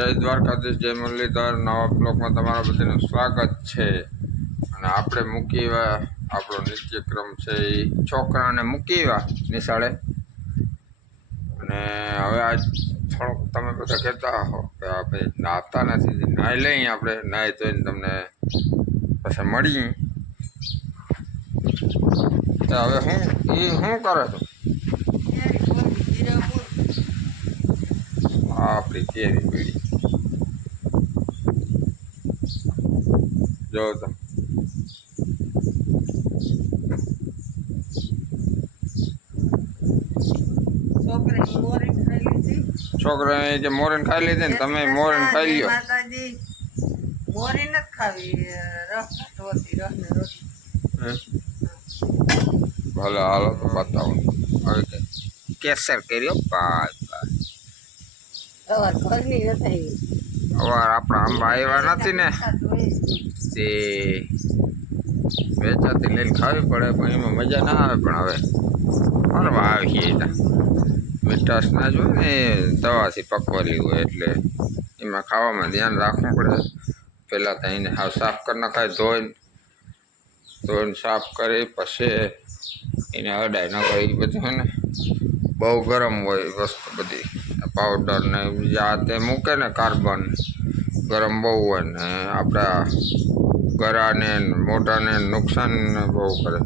જય દ્વારકાધીશ, જય મુરલીધર. નવા બ્લોકમાં તમારા બધાનું સ્વાગત છે. અને આપણે મૂકી આપણો નિત્યક્રમ છે એ છોકરાને મૂકી નિશાળે. અને હવે આજ થોડુંક તમે બધા કહેતા હો કે આપણે નાહતા નથી, નાહી લઈએ. આપણે નાહી ધોઈને તમને પછી મળીએ. હવે શું કરે તો આપણી કેરી પીડી જો તો છોકરા કે મોરેન ખાઈ લીધી ને તમે મોરેન ખાઈ લ્યો. મોરી નથી ખાવી, રસ રોટી રસ ને રોટી. ભલે હાલો તો બતાવો. હવે કેસર કર્યો ભાઈ ઘરની નથી અવાર આપણા આંબા આવ્યા નથી ને તે વેચાતી લઈને ખાવી પડે, પણ એમાં મજા ના આવે. પણ હવે ફરવા આવીએ મીઠાશ ના જોઈએ ને, દવાથી પકવેલી હોય એટલે એમાં ખાવામાં ધ્યાન રાખવું પડે. પહેલાં તો એને હાવ સાફ કરી નાખાય, ધોઈને સાફ કરી પછી એને અડાય ન કરે. એ બધું છે ને બહુ ગરમ હોય વસ્તુ બધી, પાવડર ને બીજા તે મૂકે ને કાર્બન ગરમ બહુ હોય ને આપણા ગળાને મોઢાને નુકસાન બહુ કરે.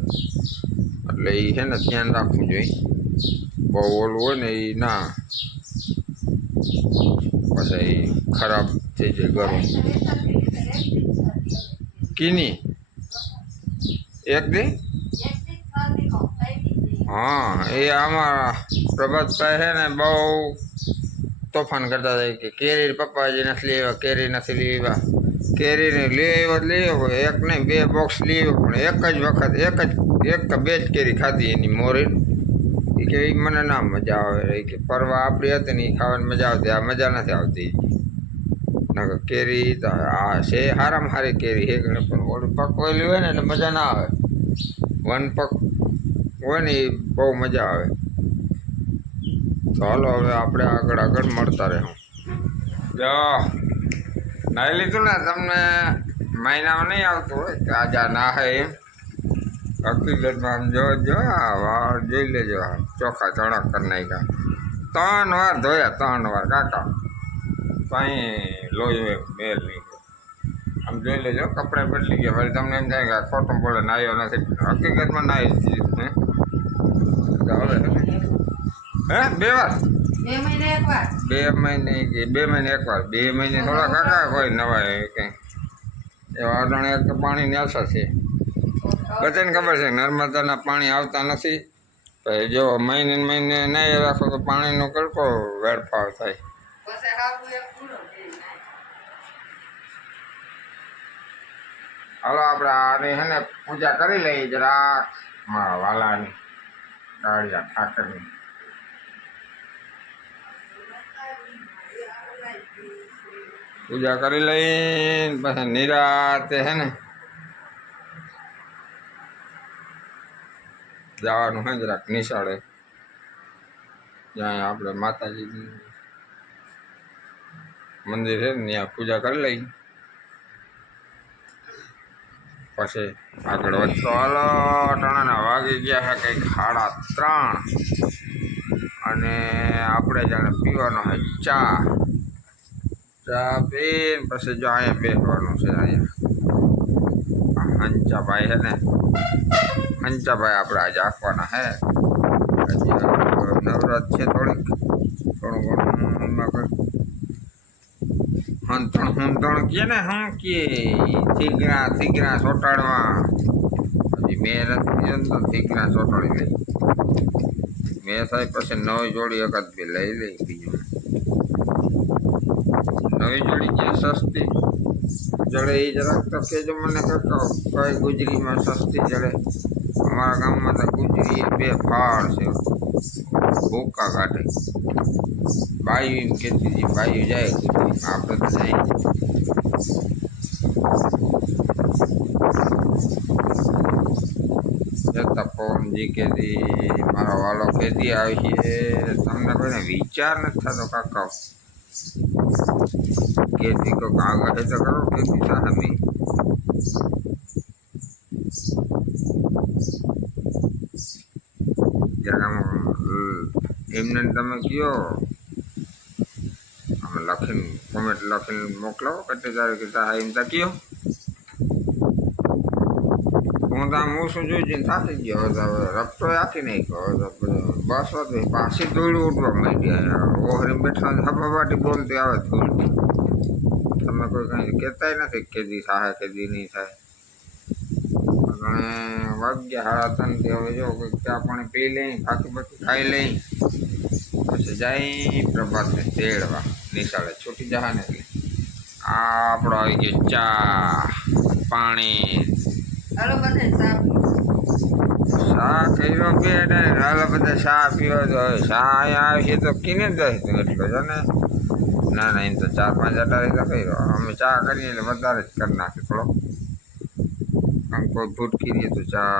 એટલે એ છે ને ધ્યાન રાખવું જોઈએ. બહુ ઓલું હોય ને એ ના, પછી એ ખરાબ થઈ જાય. ગરમ કીની એક દી હા, એ આમાં પ્રભાતભાઈ છે ને બહુ તોફાન કરતા હતા કે કેરી પપ્પાજી નથી લેવા, કેરી નથી લેવા. કેરીને લઈ આવ્યો, એક નહીં 2 બોક્સ લઈ આવ્યો, પણ એક જ વખત એક કે 2 જ કેરી ખાધી એની મોરી. એ કે મને ના મજા આવે, કે પરવા આપણી હતી ને એ ખાવાની મજા આવતી, આ મજા નથી આવતી. નકર કેરી તો આ છે સારામાં સારી કેરી છે, પણ ઓલી પકવેલી હોય ને એટલે મજા ના આવે. વન પક હોય ને એ બહુ મજા આવે. તો હાલો હવે આપણે આગળ મળતા રહેવું. જો નાહી લીધું ને, તમને મહિનામાં નહીં આવતું હોય કે આજા ના હે એમ. હકીકતમાં આમ જો વાળ જોઈ લેજો, ચોખ્ખા ચણક કરી નાખ્યા. 3 વાર ધોયા, 3 વાર કાકા, કંઈ લોહી મેલ નહીં. આમ જોઈ લેજો, કપડાં બદલી ગયા. વળી તમને એમ થાય કે ખોટું બોલે નાહ્યો નથી, હકીકતમાં નાહી દીધું. હવે હે 2 વાર 2 મહિને 1 વાર, 2 મહિને કે 2 મહિને 1 વાર, 2 મહિને થોડા કાકા કોઈ નવાય કંઈ એવા અડાણે. એક તો પાણીની અસર છે, બધાને ખબર છે નર્મદાના પાણી આવતા નથી. પછી જો મહિને નહીં રાખો તો પાણીનો કડકો વેડફાવ થાય. હાલો આપણે આની છે ને પૂજા કરી લઈએ જરાક, મારા વાલાની કાળિયા ઠાકરની. પૂજા કરી લઈને પછી નિરાતે છે ને જવાનું છે જરાક નિશાળે. જ્યાં આપણે માતાજી મંદિર છે ને ત્યાં પૂજા કરી લઈ પછી આગળ વધતો. હાલો ટાણાના વાગી ગયા છે કંઈક 3:30 અને આપણે જાણે પીવાનો છે ચા પીને પછી જો અહીંયા બેસવાનું છે. અહીંયા હંચાભાઈ છે ને, હંચાભાઈ આપણે આજે આપવાના છે. નવરાત છે થોડું ઘણું એમાં હંધણ કહે ને, શું કે થીગરા ચોટાડવા. પછી મેં નથી તો થીગરા ચોટાડી લઈ. મેં થાય પછી 9 જોડી એકાદ 2 લઈ લઈ. બીજું 9 જોડી જે સસ્તી જડે એ જરાક તો કહેજો મને, કઈ ગુજરીમાં સસ્તી જડે. અમારા ગામમાં તો ગુજરી 2 ફાળ છે, ભૂકા કાઢે. બાયું એમ કહેતી હતી, બાયું જાય ગુજરી, આપણે તો જાય. જતા પવનજી કહેતી, મારો વાલો કહેતી આવી છે. તમને કોઈને વિચાર નથી થતો કાકા खेती को कागज है तो करो खेती साहबी जरा એમને તમે કયો અમે લખીને કોમેન્ટ લખીને મોકલો કેટલી તારીખે થાય એમ તા કયો હું તો આમ ઓછું જોઈ જઈને થાકી ગયો હવે રપટો આખી નાખ્યો બસ હતી પાછી ધૂળ ઉડવા માંડી ઓહરી બેઠા હબાટી બોલતી આવે ધૂળની તમે કોઈ કંઈ કહેતાય નથી કેદી થાય કેદી નહીં થાય અને વાગ્યા 3:30 હવે જો કંઈક ચા પાણી પી લઈ બાકી બાકી ખાઈ લઈ પછી જઈ પ્રભાતને તેડવા નિશાળે છૂટી જવા ને એટલે આ આપણો આવી ગયો ચા પાણી હાલો બધે સાફ ચા કર્યો બેડ હાલ બધા ચા પીવો તો હવે ચા અહીંયા આવશે તો કીને જ જાય એટલો છે ને ના ના એમ તો 4-5 અટારી તો કર્યો અમે ચા કરીએ એટલે વધારે જ કરી નાખીએ થોડો આમ કોઈ ભૂટકી દઈએ તો ચા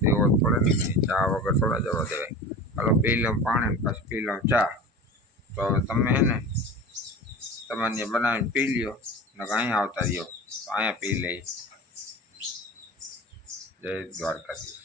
દેવો જ પડે ને ચા વગર થોડા જવા દેવાય હાલો પી લઉં પાણી ને પછી પી લઉં ચા તો હવે તમે હે ને તમારે બનાવીને પી લ્યો ને અહીંયા આવતા રહ્યો તો અહીંયા પી લઈ જય દ્વારકાધીશ